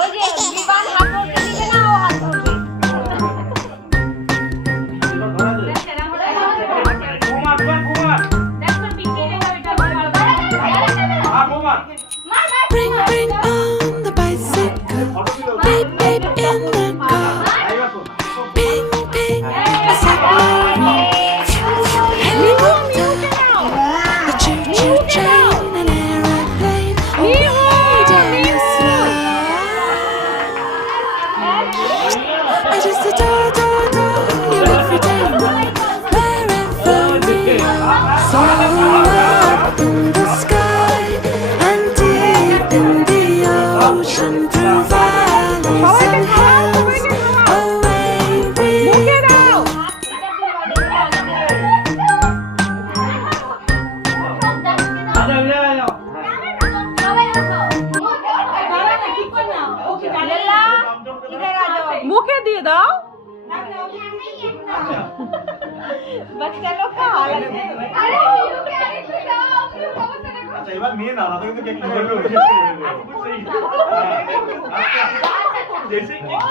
ওই যে বিমান হাত ধরতে দিবে না ও হাত ধরবে Bring on the bicycle. Beep, beep in the car. Ping, ping, a submarine. Helicopter, a choo-choo train, an aeroplane. Oh, down slow. I just adore you every day. Wherever we are, so up in the sky and deep in the ocean, through valleys and hills, away we go. মুখে দিয়ে দাও बच्चा लोग का हाल है अरे अच्छा एक बार मेन आ रहा था तो केक लगा लो जैसे केक